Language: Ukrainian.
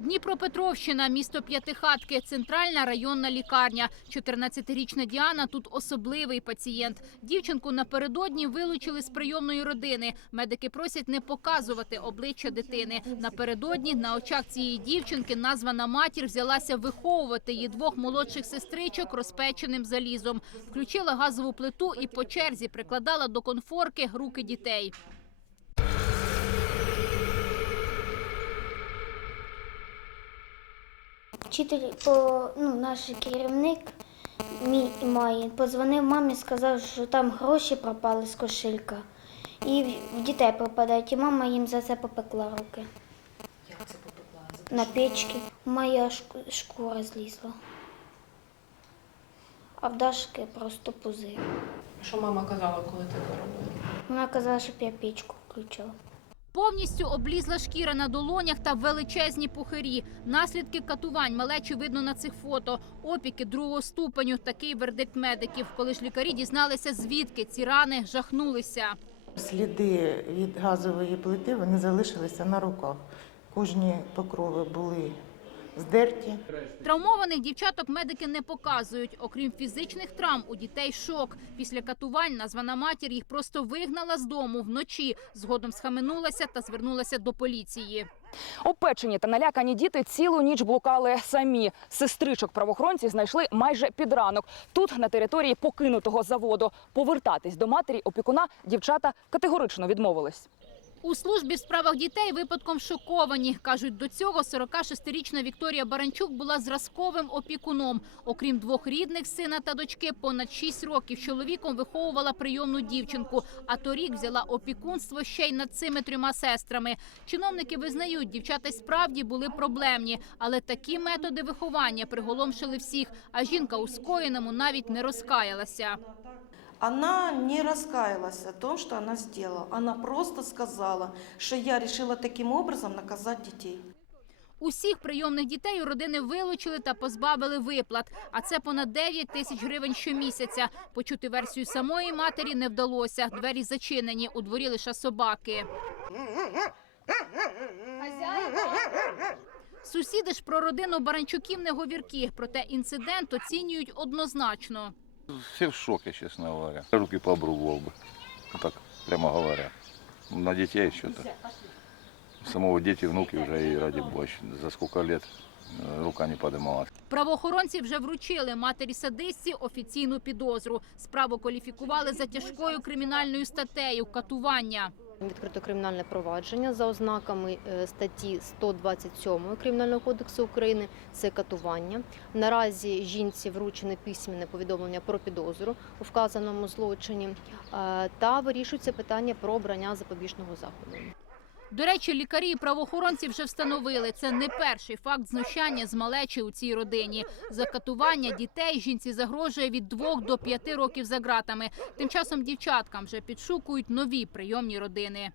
Дніпропетровщина, місто П'ятихатки, центральна районна лікарня. 14-річна Діана тут особливий пацієнт. Дівчинку напередодні вилучили з прийомної родини. Медики просять не показувати обличчя дитини. Напередодні на очах цієї дівчинки названа матір взялася виховувати її двох молодших сестричок розпеченим залізом. Включила газову плиту і по черзі прикладала до конфорки руки дітей. Вчитель, по, ну, наш керівник, мій і мій, позвонив мамі, сказав, що там гроші пропали з кошелька. І в- дітей пропадають, і мама їм за це попекла руки. Як це попекла? На печці. Моя шкура злізла. А в Дашки просто пузир. Що мама казала, коли ти це робила? Вона казала, щоб я печку включила. Повністю облізла шкіра на долонях та величезні пухирі. Наслідки катувань малечі видно на цих фото. Опіки другого ступеню. Такий вердикт медиків. Коли ж лікарі дізналися, звідки ці рани жахнулися. Сліди від газової плити вони залишилися на руках. Кожні покрови були здерті. Травмованих дівчаток медики не показують. Окрім фізичних травм, у дітей шок. Після катувань названа матір їх просто вигнала з дому вночі. Згодом схаменулася та звернулася до поліції. Опечені та налякані діти цілу ніч блукали самі. Сестричок правоохоронці знайшли майже під ранок. Тут, на території покинутого заводу, повертатись до матері опікуна дівчата категорично відмовились. У службі в справах дітей випадком шоковані. Кажуть, до цього 46-річна Вікторія Баранчук була зразковим опікуном. Окрім двох рідних сина та дочки, понад 6 років чоловіком виховувала прийомну дівчинку. А торік взяла опікунство ще й над цими трьома сестрами. Чиновники визнають, дівчата справді були проблемні, але такі методи виховання приголомшили всіх. А жінка у скоєному навіть не розкаялася. Она не раскаялась о том, что она сделала. Она просто сказала, что я решила таким образом наказать детей. Усіх прийомних дітей у родини вилучили та позбавили виплат. А це понад 9 тисяч гривень щомісяця. Почути версію самої матері не вдалося. Двері зачинені, у дворі лише собаки. Сусіди ж про родину Баранчуків не говірки, проте інцидент оцінюють однозначно. Все в шоке, честно говоря. Руки пообрубывал бы. Вот так, прямо говоря. На детей что-то. Самого дети, внуки уже и ради бога. За сколько лет э, рука не поднималась. Правоохоронці вже вручили матері садистці офіційну підозру. Справу кваліфікували за тяжкою кримінальною статтею катування. Відкрито кримінальне провадження за ознаками е, статті 127 Кримінального кодексу України. Це катування. Наразі жінці вручене письменне повідомлення про підозру у вказаному злочині е, та вирішується питання про обрання запобіжного заходу. До речі, лікарі і правоохоронці вже встановили, це не перший факт знущання з малечі у цій родині. За катування дітей жінці загрожує від двох до п'яти років за ґратами. Тим часом дівчаткам вже підшукують нові прийомні родини.